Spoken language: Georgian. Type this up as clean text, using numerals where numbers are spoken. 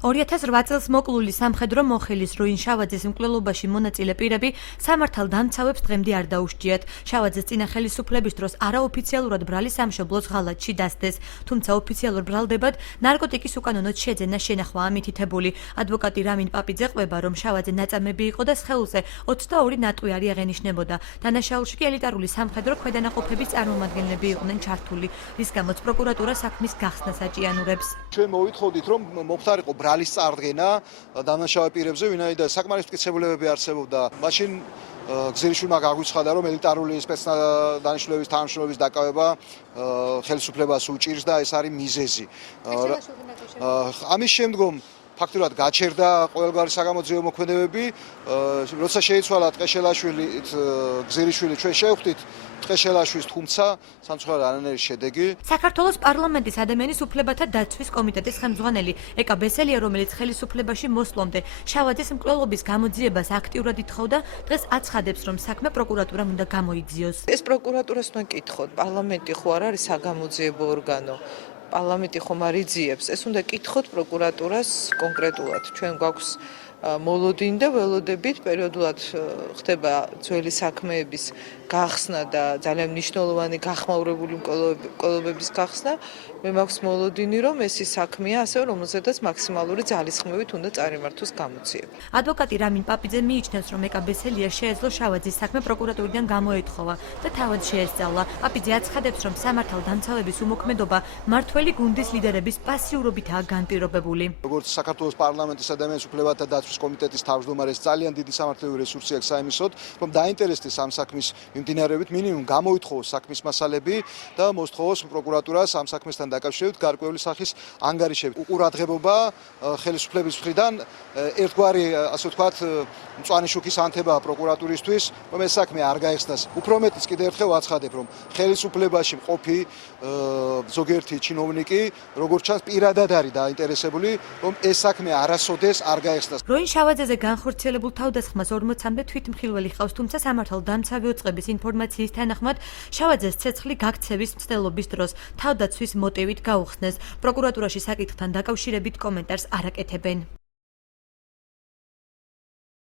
2008 წელს მოკლული სამხედრო მოხელის როინ შავაძის მკვლელობაში მონაწილე პირები სამართალდამცავებს დღემდე არ დაუშჯიათ. შავაძეს წინა ხელისუფლების დროს არაოფიციალურად ბრალის სამშობლოს ღალატში დასდეს, თუმცა ოფიციალურ ბრალდებად ნარკოტიკის უკანონოდ შეძენა შენახვა ამითითებული. ადვოკატი რამინ პაპიძე ყვება, რომ შავაძე ნაწამები იყო და სხეულზე 22 ნატყვი აღენიშნებოდა. დანაშაულში კი ელიტარული სამხედრო ქვედანაყოფების წარმომადგენლები იყვნენ ჩართული, რის გამოც პროკურატურა საქმის გახსნას აჭიანურებს. ჩვენ მოვითხოვდით, რომ მომხდარიყო ბრალის წარდგენა დანაშაულ პირებზე, ვინაიდან საკმარის მტკიცებულებები არსებობდა. მაშინ გზირიშვილმა გაგვიცხადა, რომ ელიტარული სპეცდანიშნულების თანამშრომლობის დაკავება ხელისუფლებას უჭირს და ეს არის მიზეზი. ამის შემდგომ ფაქტურად გაჩერდა ყოველგვარი საგამოძიებო მოქმედებები, როცა შეიცვალა ტყეშელაშვილით გზირიშვილი, ჩვენ შევხვდით ტყეშელაშვილს, თუმცა სამწუხაროდ არანაირი შედეგი. საქართველოს პარლამენტის ადამიანის უფლებათა დაცვის კომიტეტის ხელმძღვანელი ეკა ბესელია, რომელიც ხელისუფლებაში მოსვლამდე შავაძის მკვლელობის გამოძიებას აქტიურად ითხოვდა, დღეს აცხადებს, რომ საქმე პროკურატურამ უნდა გამოიძიოს. ეს პროკურატურას უნდა კითხოთ, პარლამენტი ხო არ არის საგამოძიებო ორგანო. პარლამენტი ხომ არ იძიებს, ეს უნდა კითხოთ პროკურატურას კონკრეტულად. ჩვენ გვაქვს მოლოდინი და ველოდებით პერიოდულად ხდება ძველი საქმეების გახსნა და ძალიან მნიშვნელოვანი გახმაურებული მკვლელობების გახსნა. მე მაქვს მოლოდინი, რომ ეს ის საქმეა, ასევე რომელზედაც მაქსიმალური ძალისხმევით უნდა წარიმართოს გამოძიება. ადვოკატი რამინ პაპიძე მიიჩნევს, რომ ეკა ბესელია შეეძლო შავაძის საქმე პროკურატურიდან გამოეთხოვა და თავად შეესწავლა. პაპიძე აცხადებს, რომ სამართალდამცავების უმოქმედობა მართველი გუნდის ლიდერების პასიურობითაა განპირობებული. როგორც საქართველოს პარლამენტის ადამიანის უფლებათა დაცვის კომიტეტის თავმჯდომარეს ძალიან დიდი სამართლებრივი რესურსი აქვს საიმისოდ, რომ დაინტერესდეს ამ საქმის მიმდინარეობით, მინიმუმ გამოითხოვოს საქმის მასალები და მოსთხოვოს პროკურატურას ამ საქმესთან დაკავშირებით გარკვეული სახის ანგარიშები. უყურადღებობა ხელისუფლების მხრიდან ერთგვარი, ასე ვთქვათ, მწვანე შუქის ანთებაა პროკურატურისთვის, რომ ეს საქმე არ გაიხსნას. უფრო მეტიც კიდევ ერთხელ ვაცხადებ, რომ ხელისუფლებაში მყოფი ზოგიერთი ჩინოვნიკი, როგორც ჩანს, პირადად არის დაინტერესებული, რომ ეს საქმე არასოდეს არ გაიხსნას. როინ შავაძეზე განხორციელებულ თავდასხმას 40-მდე თვითმხილველი ჰყავს, თუმცა სამართალდამცავი უწყების ინფორმაციის თანახმად შავაძეს ცეცხლი გაქცევის მცდელობის დროს თავდაცვის მოტივით გაუხსნეს. პროკურატურაში საკითხთან დაკავშირებით კომენტარს არ აკეთებენ.